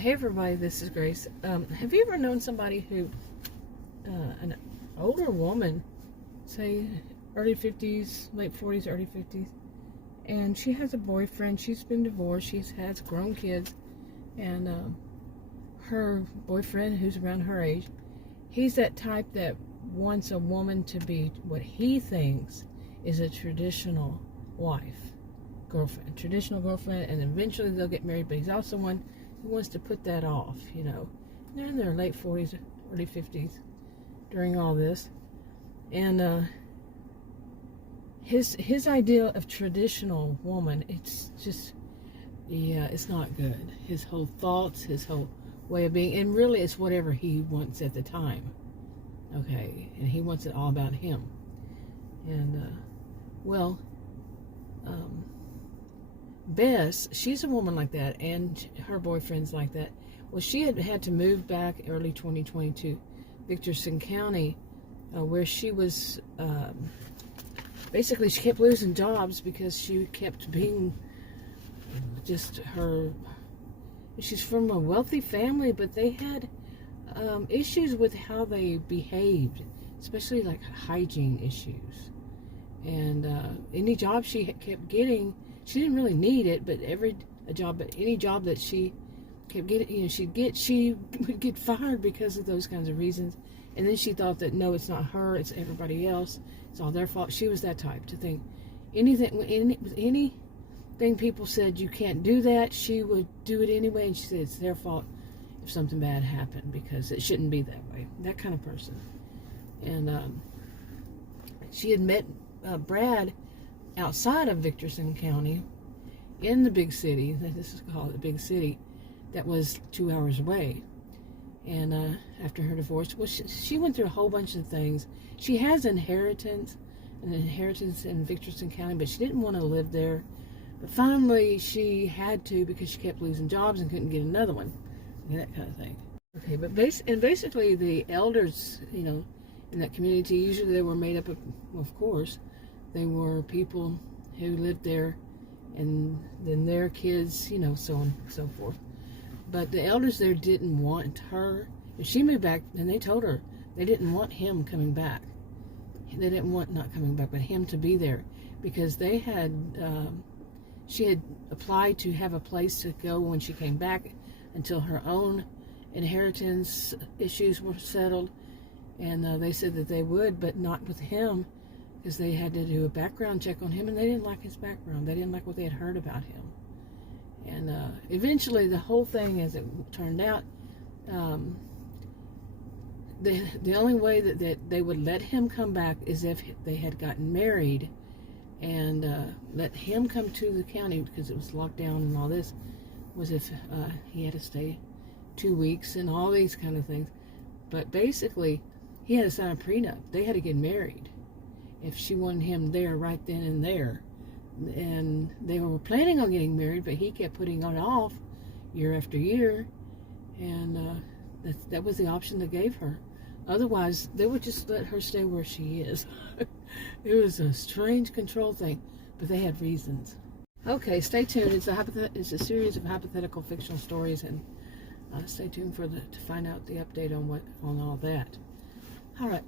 Hey everybody, this is Grace. Have you ever known somebody who, an older woman, say early 50s, late 40s, early 50s, and she has a boyfriend, she's been divorced, she has grown kids, and her boyfriend, who's around her age, he's that type that wants a woman to be what he thinks is a traditional wife, girlfriend, traditional girlfriend, and eventually they'll get married, but he's also one who wants to put that off, you know. They're in their late 40s, early 50s during all this. And his idea of traditional woman, it's just, yeah, it's not good. His whole thoughts, his whole way of being, and really it's whatever he wants at the time. Okay, and he wants it all about him. And, Bess, she's a woman like that, and her boyfriend's like that. Well, she had to move back early 2022, Victorson County, where she was, basically she kept losing jobs because she kept being just she's from a wealthy family, but they had issues with how they behaved, especially like hygiene issues. And any job she kept getting, she didn't really need it, but any job that she kept getting, you know, she would get fired because of those kinds of reasons. And then she thought that, no, it's not her, it's everybody else, it's all their fault. She was that type to think anything people said you can't do that, she would do it anyway, and she said it's their fault if something bad happened because it shouldn't be that way. That kind of person. And she had met Brad outside of Victorson County in the big city, this is called the big city, that was 2 hours away. And after her divorce, well, she went through a whole bunch of things. She has an inheritance in Victorson County, but she didn't want to live there. But finally she had to because she kept losing jobs and couldn't get another one, that kind of thing. Okay, but basically the elders, you know, in that community, usually they were made up of course, they were people who lived there, and then their kids, you know, so on and so forth. But the elders there didn't want her. If she moved back, then they told her they didn't want him coming back. They didn't want not coming back, but him to be there, because they had, she had applied to have a place to go when she came back until her own inheritance issues were settled. And they said that they would, but not with him, because they had to do a background check on him, and they didn't like his background. They didn't like what they had heard about him. And eventually, the whole thing, as it turned out, the only way that they would let him come back is if they had gotten married, and let him come to the county, because it was locked down and all this, was if he had to stay 2 weeks and all these kind of things. But basically, he had to sign a prenup. They had to get married if she wanted him there right then and there. And they were planning on getting married, but he kept putting it off year after year. And that was the option they gave her. Otherwise, they would just let her stay where she is. It was a strange control thing, but they had reasons. Okay, stay tuned. It's a series of hypothetical fictional stories, and stay tuned to find out the update on all that. All right.